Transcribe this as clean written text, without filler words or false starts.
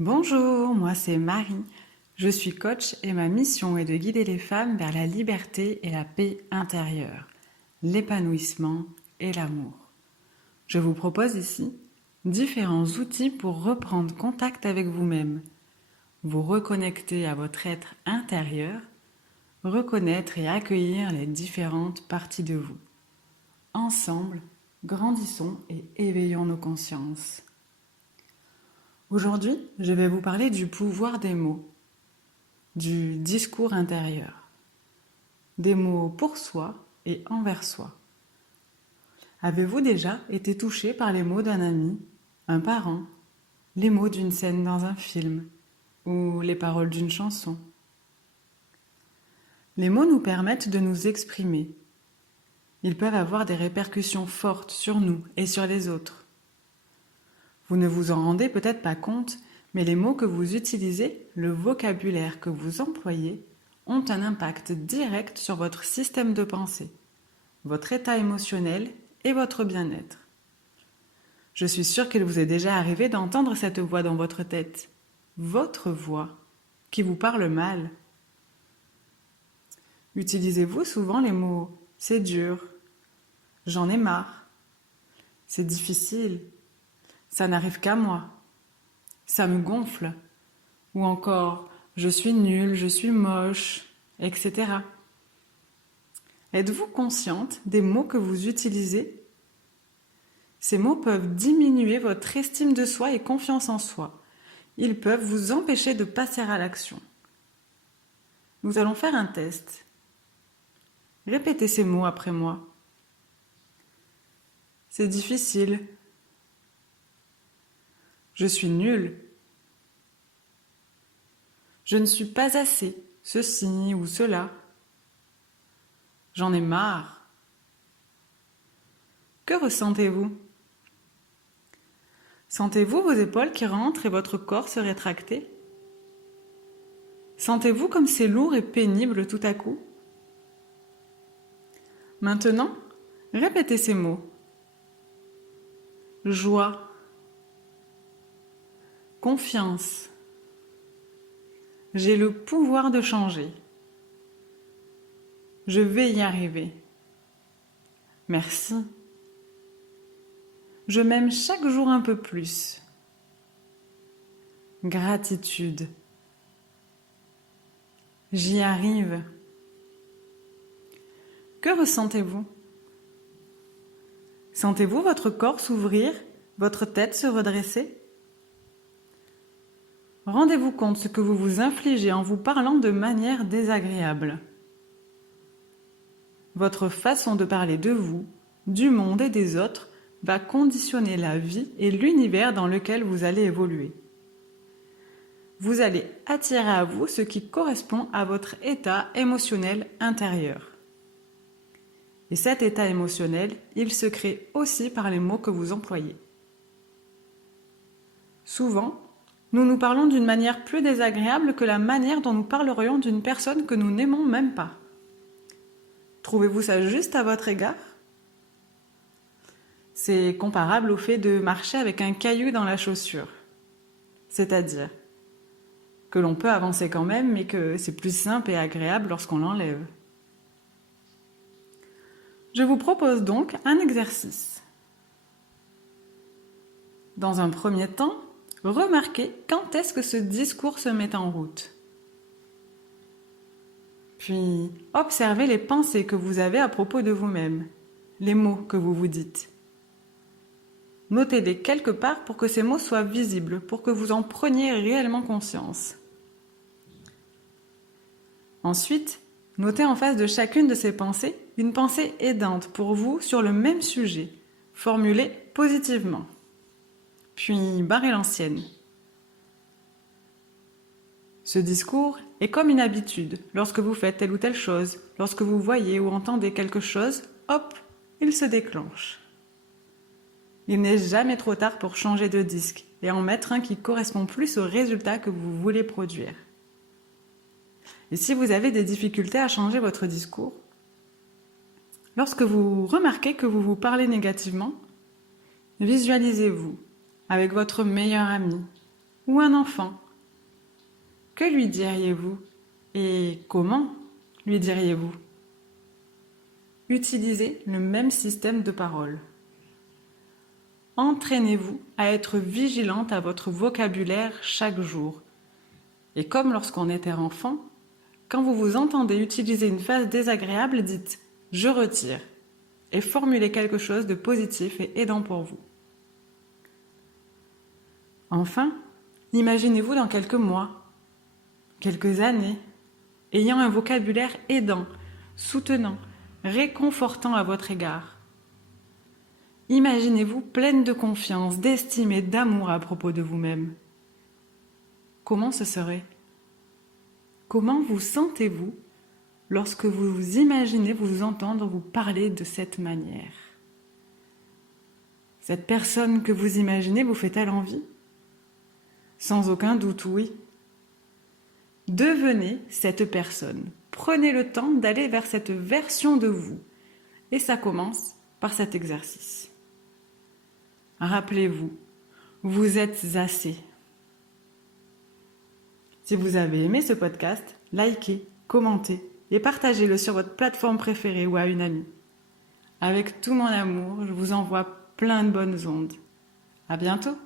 Bonjour, moi c'est Marie. Je suis coach et ma mission est de guider les femmes vers la liberté et la paix intérieure, l'épanouissement et l'amour. Je vous propose ici différents outils pour reprendre contact avec vous-même, vous reconnecter à votre être intérieur, reconnaître et accueillir les différentes parties de vous. Ensemble, grandissons et éveillons nos consciences. Aujourd'hui, je vais vous parler du pouvoir des mots, du discours intérieur, des mots pour soi et envers soi. Avez-vous déjà été touché par les mots d'un ami, un parent, les mots d'une scène dans un film ou les paroles d'une chanson? Les mots nous permettent de nous exprimer. Ils peuvent avoir des répercussions fortes sur nous et sur les autres. Vous ne vous en rendez peut-être pas compte, mais les mots que vous utilisez, le vocabulaire que vous employez, ont un impact direct sur votre système de pensée, votre état émotionnel et votre bien-être. Je suis sûre qu'il vous est déjà arrivé d'entendre cette voix dans votre tête, votre voix, qui vous parle mal. Utilisez-vous souvent les mots « c'est dur »,« j'en ai marre »,« c'est difficile », ça n'arrive qu'à moi, ça me gonfle, ou encore je suis nulle, je suis moche, etc. Êtes-vous consciente des mots que vous utilisez? Ces mots peuvent diminuer votre estime de soi et confiance en soi. Ils peuvent vous empêcher de passer à l'action. Nous allons faire un test. Répétez ces mots après moi. C'est difficile. Je suis nulle. Je ne suis pas assez, ceci ou cela. J'en ai marre. Que ressentez-vous? Sentez-vous vos épaules qui rentrent et votre corps se rétracter? Sentez-vous comme c'est lourd et pénible tout à coup? Maintenant, répétez ces mots. Joie. Confiance. J'ai le pouvoir de changer. Je vais y arriver. Merci. Je m'aime chaque jour un peu plus. Gratitude. J'y arrive. Que ressentez-vous? Sentez-vous votre corps s'ouvrir, votre tête se redresser? Rendez-vous compte ce que vous vous infligez en vous parlant de manière désagréable. Votre façon de parler de vous, du monde et des autres va conditionner la vie et l'univers dans lequel vous allez évoluer. Vous allez attirer à vous ce qui correspond à votre état émotionnel intérieur. Et cet état émotionnel, il se crée aussi par les mots que vous employez. Souvent, nous nous parlons d'une manière plus désagréable que la manière dont nous parlerions d'une personne que nous n'aimons même pas. Trouvez-vous ça juste à votre égard? C'est comparable au fait de marcher avec un caillou dans la chaussure. C'est-à-dire que l'on peut avancer quand même, mais que c'est plus simple et agréable lorsqu'on l'enlève. Je vous propose donc un exercice. Dans un premier temps, remarquez quand est-ce que ce discours se met en route. Puis, observez les pensées que vous avez à propos de vous-même, les mots que vous vous dites. Notez-les quelque part pour que ces mots soient visibles, pour que vous en preniez réellement conscience. Ensuite, notez en face de chacune de ces pensées une pensée aidante pour vous sur le même sujet, formulée positivement. Puis, barrez l'ancienne. Ce discours est comme une habitude. Lorsque vous faites telle ou telle chose, lorsque vous voyez ou entendez quelque chose, hop, il se déclenche. Il n'est jamais trop tard pour changer de disque et en mettre un qui correspond plus au résultat que vous voulez produire. Et si vous avez des difficultés à changer votre discours, lorsque vous remarquez que vous vous parlez négativement, visualisez-vous avec votre meilleur ami ou un enfant. Que lui diriez-vous et comment lui diriez-vous? Utilisez le même système de parole. Entraînez-vous à être vigilante à votre vocabulaire chaque jour. Et comme lorsqu'on était enfant, quand vous vous entendez utiliser une phrase désagréable, dites « je retire » et formulez quelque chose de positif et aidant pour vous. Enfin, imaginez-vous dans quelques mois, quelques années, ayant un vocabulaire aidant, soutenant, réconfortant à votre égard. Imaginez-vous pleine de confiance, d'estime et d'amour à propos de vous-même. Comment ce serait? Comment vous sentez-vous lorsque vous vous imaginez vous entendre vous parler de cette manière? Cette personne que vous imaginez vous fait-elle envie? Sans aucun doute, oui. Devenez cette personne. Prenez le temps d'aller vers cette version de vous. Et ça commence par cet exercice. Rappelez-vous, vous êtes assez. Si vous avez aimé ce podcast, likez, commentez et partagez-le sur votre plateforme préférée ou à une amie. Avec tout mon amour, je vous envoie plein de bonnes ondes. À bientôt!